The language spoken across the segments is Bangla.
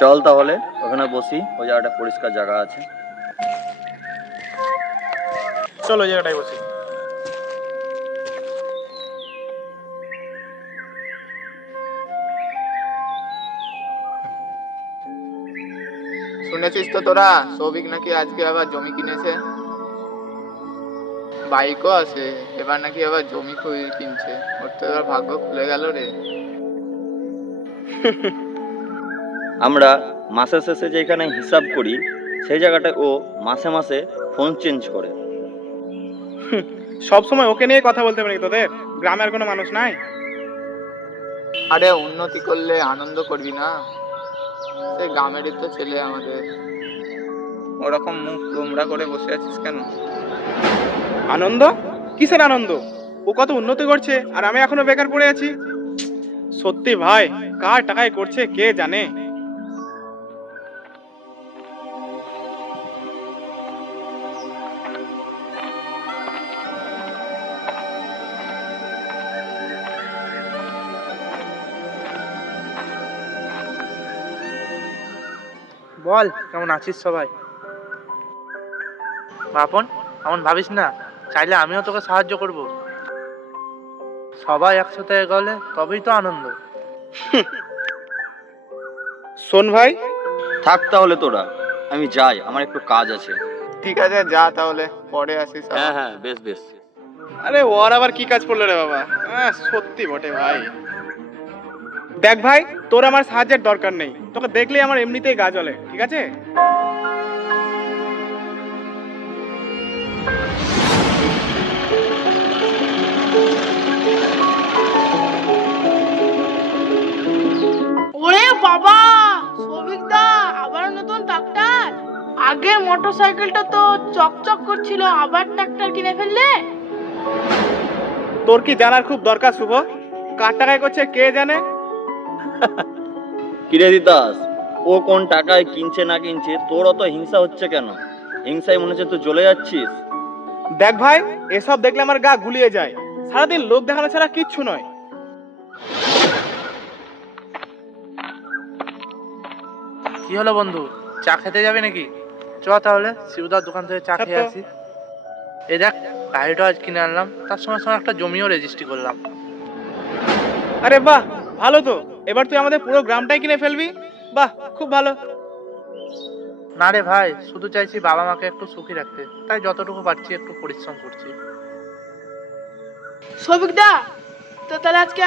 চল তাহলে ওখানে বসি ওই জায়গাটা পরিষ্কার জায়গা আছে। চলো ওই জায়গাটায় বসি। শুনেছিস তো তোরা? সৌভিক নাকি আজকে আবার জমি কিনেছে? বাইকও আছে এবার নাকি আবার জমি কিনছে। ওর তো এবার ভাগ্য খুলে গেল রে। আমরা মাসের শেষে যেখানে হিসাব করি সেই জায়গাটায় ও মাসে মাসে ফোন চেঞ্জ করে। সব সময় ওকে নিয়ে কথা বলতে পারি তোদের? গ্রামে আর কোনো মানুষ নাই? আরে উন্নতি করলে আনন্দ করবি না? সেই গ্রামেরই তো ছেলে আমাদের। ওরকম মুখ গোমরা করে বসে আছিস কেন? আনন্দ? কিসের আনন্দ? ও কত উন্নতি করছে আর আমি এখনও বেকার পড়ে আছি। সত্যি ভাই কার টাকায় করছে কে জানে? বল কেমন আছিস সবাই? বাপন এমন ভাবিস না? চাইলে আমিও তোকে সাহায্য করব। সবাই একসাথে এগোলে তবেই তো আনন্দ। শোন ভাই। থাক তাহলে তোরা আমি যাই আমার একটু কাজ আছে। ঠিক আছে যা তাহলে পরে আসিস। হ্যাঁ হ্যাঁ বেশ বেশ। আরে ওর আবার কি কাজ পড়ল রে বাবা? হ্যাঁ সত্যি বটে ভাই। দেখ ভাই তোর আমার সাহায্যের দরকার নেই। তোকে দেখলেই আমার এমনিতেই গা জ্বলে ঠিক আছে? ওরে বাবা সৌভিক দা আবার নতুন ট্রাক্টর আগে মোটরসাইকেলটা তো চকচক করছিল আবার ট্রাক্টর কিনে ফেললে? তোর কি জানার খুব দরকার শুভ? কার টাকায় করছে কে জানে? কিরে দিতাস ও কোন টাকায় কিনছে না কিনছে তোর অত হিংসা হচ্ছে কেন? হিংসায় মনে হচ্ছে তুই জ্বলে যাচ্ছিস? দেখ ভাই এসব দেখলে আমার গা গুলিয়ে যায়। সারাদিন লোক দেখানো ছাড়া কিচ্ছু নয়। কি হলো বন্ধু? চা খেতে যাবে নাকি? চ তাহলে শিবদার দোকান থেকে চা খেয়ে আচ্ছা। আসি। এই দেখ গাড়িটা আজ কিনে আনলাম তার সঙ্গে সঙ্গে একটা জমিও রেজিস্ট্রি করলাম। আরে বাহ ভালো তো। এবার তুই আমাদের পুরো গ্রামটাই কিনে ফেলবি? বাহ খুব ভালো। না রে ভাই শুধু চাইছি বাবা মাকে একটু সুখী রাখতে। তাই যতটুকু পারছি একটু পরিশ্রম করছি। সৌভিক দা তো তাহলে আজকে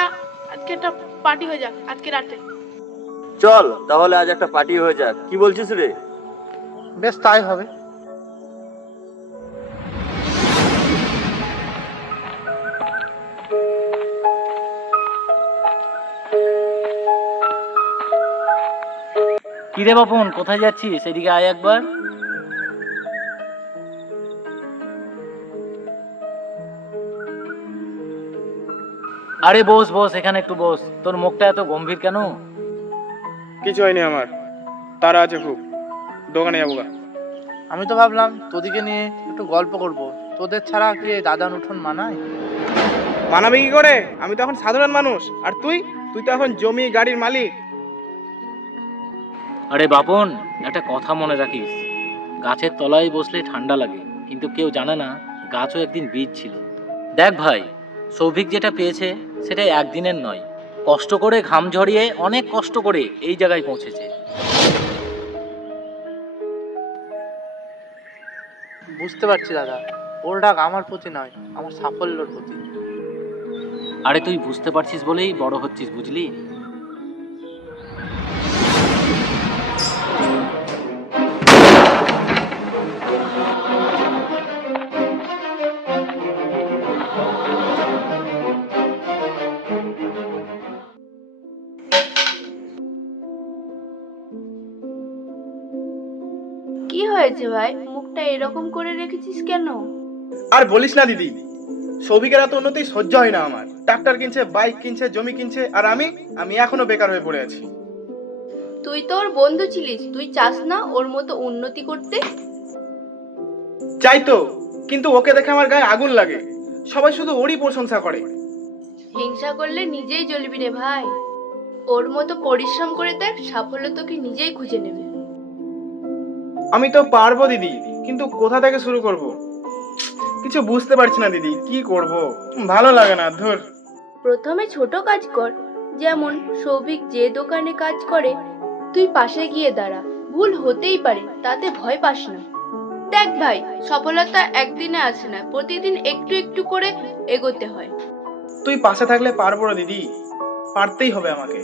আজকে একটা পার্টি হয়ে যাক আজকে রাতে। চল তাহলে আজ একটা পার্টি হয়ে যাক। কি বলছিস রে? বেশ তাই হবে। কিরে বাপন কোথায় যাচ্ছিস? এদিকে আয় একবার। আরে বস বস এখানে একটু বস। তোর মুখটা এত গম্ভীর কেন? কিছু হয়নি আমার। তারা আছে খুব। দোকানে যাব গা। আমি তো ভাবলাম তোদিকে নিয়ে একটু গল্প করব। তোদের ছাড়া কি এই দাদান উঠোন মানায়? মানাবে কি করে? আমি তো এখন সাধারণ মানুষ। আর তুই? তুই তো এখন জমি গাড়ির মালিক। আরে বাপন একটা কথা মনে রাখিস। গাছের তলায় বসলে ঠান্ডা লাগে কিন্তু কেউ জানে না গাছও একদিন বীজ ছিল। দেখ ভাই সৌভিক যেটা পেয়েছে সেটা একদিনের নয়। কষ্ট করে ঘাম ঝরিয়ে অনেক কষ্ট করে এই জায়গায় পৌঁছেছে। বুঝতে পারছি দাদা ওর ডাক আমার প্রতি নয় আমার সাফল্যর প্রতি। আরে তুই বুঝতে পারছিস বলেই বড় হচ্ছিস বুঝলি? হয়েছে ভাই? মুখটা এরকম করে রেখেছিস কেন? আর বলিস না দিদি সৌভিকের এত উন্নতি সহ্য হয় না আমার। ট্রাক্টর কিনছে বাইক কিনছে জমি কিনছে আর আমি আমি এখনও বেকার হয়ে পড়ে আছি। তুই তো ওর বন্ধু ছিলিস তুই চাস না ওর মতো উন্নতি করতে? চাই তো কিন্তু ওকে দেখে আমার গায়ে আগুন লাগে। সবাই শুধু ওরই প্রশংসা করে। হিংসা করলে নিজেই জ্বলবি রে ভাই। ওর মতো পরিশ্রম করে দেখ সাফল্য তোকে নিজেই খুঁজে নেবে। আমি তো পারব দিদি। কিন্তু কোথা থেকে শুরু করব? কিছু বুঝতে পারছি না দিদি। কি করব? ভালো লাগে না ধর। প্রথমে ছোট কাজ কর। যেমন সৌভিক যে দোকানে কাজ করে তুই পাশে গিয়ে দাঁড়া। ভুল হতেই পারে তাতে ভয় পাস না। দেখ ভাই সফলতা একদিনে আসে না প্রতিদিন একটু একটু করে এগোতে হয়। তুই পাশে থাকলে পারব না দিদি। পারতেই হবে আমাকে।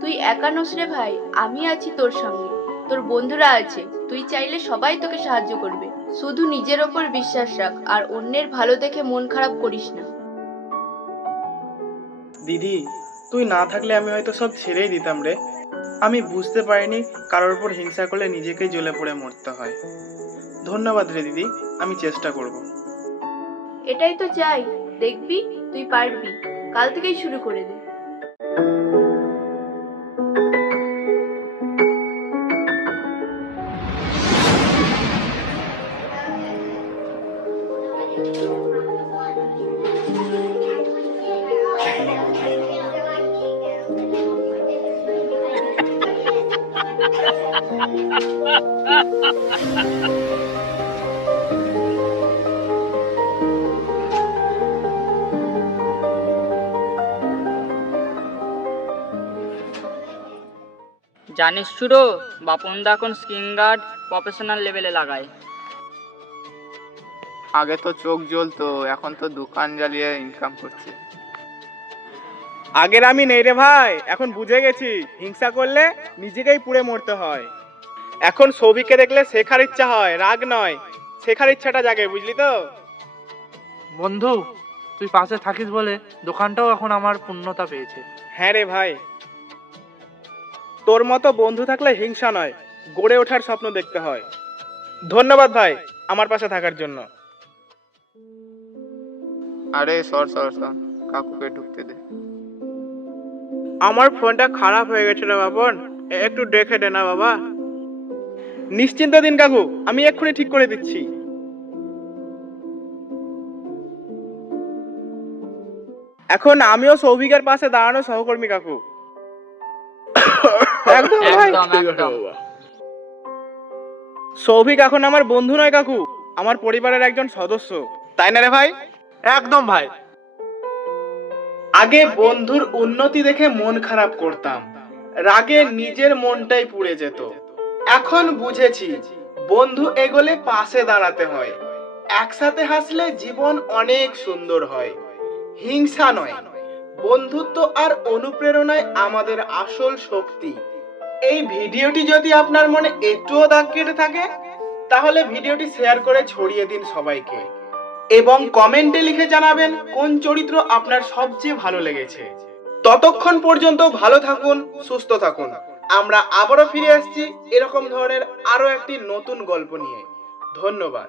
তুই একা নোস রে ভাই আমি আছি তোর সঙ্গে। তোর বন্ধুরা আছে তুই চাইলে সবাই তোকে সাহায্য করবে। শুধু নিজের ওপর বিশ্বাস রাখ আর অন্যের ভালো দেখে মন খারাপ করিস না। দিদি তুই না থাকলে আমি হয়তো সব ছেড়েই দিতাম রে। আমি বুঝতে পারিনি কারোর উপর হিংসা করলে নিজেকেই জ্বলে পড়ে মরতে হয়। ধন্যবাদ রে দিদি আমি চেষ্টা করব। এটাই তো চাই দেখবি তুই পারবি। কাল থেকেই শুরু করে দে। জানিস ছুড়ো বাপনদা এখন স্কিন গার্ড প্রফেশনাল লেভেলে লাগায়। আগে তো চোখ জ্বলতো এখন তো দোকান জ্বালিয়ে ইনকাম করছে। আগের আমি নেই রে ভাই এখন বুঝে গেছি হিংসা করলে নিজেকেই পুড়ে মরতে হয়। এখন সৌভিককে দেখলে শেখার ইচ্ছা হয় রাগ নয় শেখার ইচ্ছাটা জাগে বুঝলি তো? বন্ধু তুই পাশে থাকিস বলে দোকানটাও এখন আমার পূর্ণতা পেয়েছে। হ্যাঁ রে ভাই তোর মতো বন্ধু থাকলে হিংসা নয় গড়ে ওঠার স্বপ্ন দেখতে হয়। ধন্যবাদ ভাই আমার পাশে থাকার জন্য। আরে সর সর সর কাকুকে ঢুকতে দে। আমার ফোনটা খারাপ হয়ে গেছে রে বাপন একটু দেখে দে না বাবা। নিশ্চিন্ত দিন কাকু আমি এক্ষুনি ঠিক করে দিচ্ছি। এখন আমিও সৌভিকের পাশে দাঁড়ানো সহকর্মী কাকু। একদম ভাই। একদম একদম। সৌভিক এখন আমার বন্ধু নয় কাকু। আমার পরিবারের একজন সদস্য। তাই না রে ভাই? একদম ভাই। আগে বন্ধুর উন্নতি দেখে মন খারাপ করতাম। রাগে নিজের মনটাই পুড়ে যেত। এখন বুঝেছি বন্ধু এগোলে পাশে দাঁড়াতে হয়। একসাথে হাসলে জীবন অনেক সুন্দর হয়। হিংসা নয়। বন্ধুত্ব আর অনুপ্রেরণায় আমাদের আসল শক্তি। এই ভিডিওটি যদি আপনার মনে একটুও দাগ কেটে থাকে, তাহলে ভিডিওটি শেয়ার করে ছড়িয়ে দিন সবাইকে। এবং কমেন্টে লিখে জানাবেন কোন চরিত্র আপনার সবচেয়ে ভালো লেগেছে। ততক্ষণ পর্যন্ত ভালো থাকুন, সুস্থ থাকুন। আমরা আবারও ফিরে আসছি এরকম ধরনের আরও একটি নতুন গল্প নিয়ে। ধন্যবাদ।